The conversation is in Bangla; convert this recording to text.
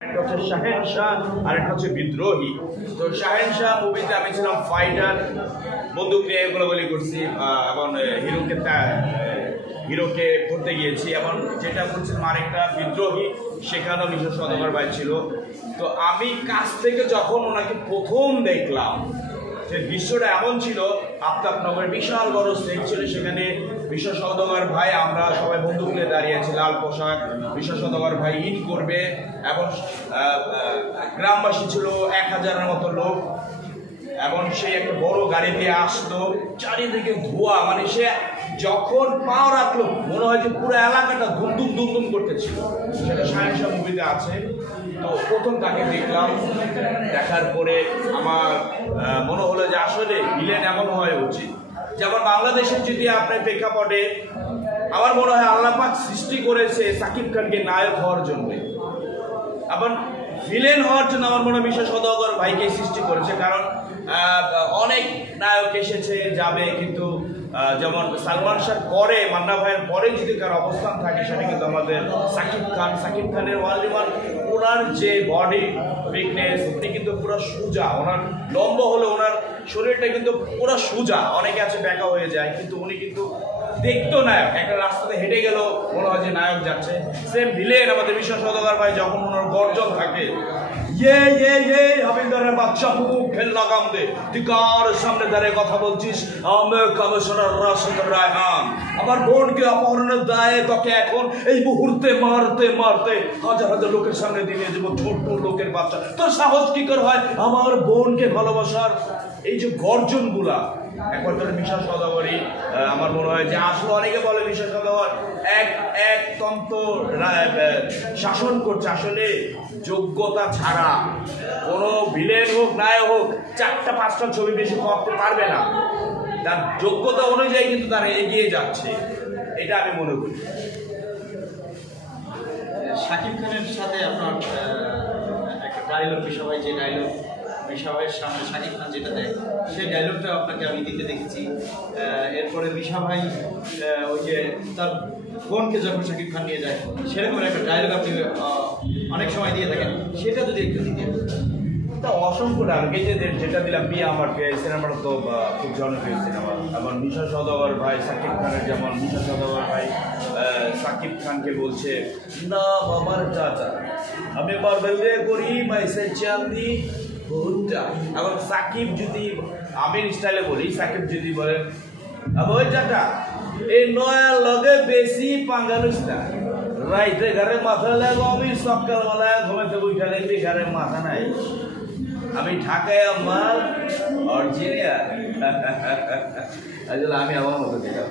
একটা হচ্ছে শাহেনশাহ আর একটা হচ্ছে বিদ্রোহী। তো শাহেনশাহ মুভিতে আমি ছিলাম ফাইটার, বন্দুক নিয়ে গোলাগুলি করছি এবং হিরোকে ধরতে গিয়েছি। এবং যেটা করছিলাম আরেকটা বিদ্রোহী, সেখানেও মিশর সওদাগর ভাই ছিল। তো আমি কাছ থেকে যখন ওনাকে প্রথম দেখলাম, যে দৃশ্যটা এমন ছিল, আফতাবনগরের বিশাল বড় স্টেজ ছিল, সেখানে মিশর সওদাগর ভাই, আমরা সবাই বন্দুক নিয়ে দাঁড়িয়েছি, লাল পোশাক, মিশর সওদাগর ভাই ঈদ করবে এবং গ্রামবাসী ছিল 1000-এর মতো লোক। এবং সেই একটা বড় গাড়ি দিয়ে আসতো, চারিদিকে ধোঁয়া, মানে সে যখন পাও রাখলো মনে হয় যে পুরো এলাকাটা ধুমধুম ধুমধুম করতেছিল। সেটা শাহেনশাহ মুভিতে আছে। তো প্রথম তাকে দেখলাম, দেখার পরে আমার মনে হলো যে আসলে ভিলেন এমন হওয়া উচিত। যেমন বাংলাদেশের যদি আপনার প্রেক্ষাপটে, আমার মনে হয় আল্লাহ পাক সৃষ্টি করেছে সাকিব খানকে নায়ক হওয়ার জন্য, এবং ভিলেন হওয়ার জন্য আমার মনে হয় মিশর সওদাগর ভাইকে সৃষ্টি করেছে। কারণ অনেক নায়ক এসেছে যাবে, কিন্তু যেমন সালমান শাহ পরে, মান্না ভাইয়ের পরে যদি কার অবস্থান থাকে, সেটা কিন্তু আমাদের সাকিব খানের ওয়ালিমান। ওনার যে বডি ফিটনেস, উনি কিন্তু পুরো সোজা, ওনার লম্বা হলে ওনার শরীরটা কিন্তু পুরো সোজা। অনেকে আছে ব্যাকা হয়ে যায়, কিন্তু উনি কিন্তু দেখতো নায়ক, একটা রাস্তাতে হেঁটে গেল মনে হয় যে নায়ক যাচ্ছে। সেম ভিলেন আমাদের মিশর সওদাগর ভাই, যখন ওনার গর্জন থাকে, হাবিলদারের বাচ্চা মুখ ফেল লাগাম দে, তুই কার সামনে দাঁড়িয়ে কথা বলছিস? আমি কমিশনার রাশেদ রায়হান, আমার বোনকে অপহরণের দায়ে তোকে এখন এই মুহূর্তে মারতে মারতে হাজার হাজার লোকের সামনে দিয়ে দেবো, ছোট্ট লোকের বাচ্চা, তোর সাহস কি করে হয় আমার বোনকে ভালোবাসার? এই যে গর্জনগুলা, একবার ধরে মিশর সওদাগরই আমার মনে হয় যে আসলে অনেকে বলে মিশর সওদাগর একতন্ত্র শাসন করছে। আসলে যোগ্যতা ছাড়া কোনো ভিলেন হোক নায়ক হোক 4টা-5টা ছবি বেশি করতে পারবে না। তার যোগ্যতা অনুযায়ী কিন্তু তারা এগিয়ে যাচ্ছে, এটা আমি মনে করি। শাকিব খানের সাথে আপনার একটা ডায়লগ, সবাই যে ডায়লগ মিশাভাইয়ের সামনে শাকিব খান যেটা দেয়, সেই ডায়লগটা আপনাকে আমি দিতে দেখেছি। এরপরে মিশা ভাই ওই যে তার বোনকে যখন শাকিব খান নিয়ে যায়, সেরকম একটা ডায়লগ আপনি অনেক সময় দিয়ে থাকেন, সেটা যদি একটু দিতেন। অসংখ্য ডায়লগ, এই যে যেটা দিলাম বিয়ে আমার প্রিয়, সিনেমাটা তো খুব জনপ্রিয় সিনেমা। এবং মিশর সওদাগর ভাই সাকিব খানের, যেমন মিশর সওদাগর ভাই সাকিব খানকে বলছে, না আমার চাচা আমি বারবেলে করি মাইসে চাঁদি ভুট্টা। এবং সাকিব যদি, আমি স্টাইলে বলি, সাকিব যদি বলে, ওই চাচা এই নয়া লগে বেশি পাঙ্গালুস না, রাইতে ঘরে মাথা লাগো, আমি সকালবেলায় ঘুমাতে উঠে দেখবি ঘরে মাথা নাই, আমি ঢাকায় আমার অরিজিনিয়াল। আসলে আমি আমার মতো দিলাম।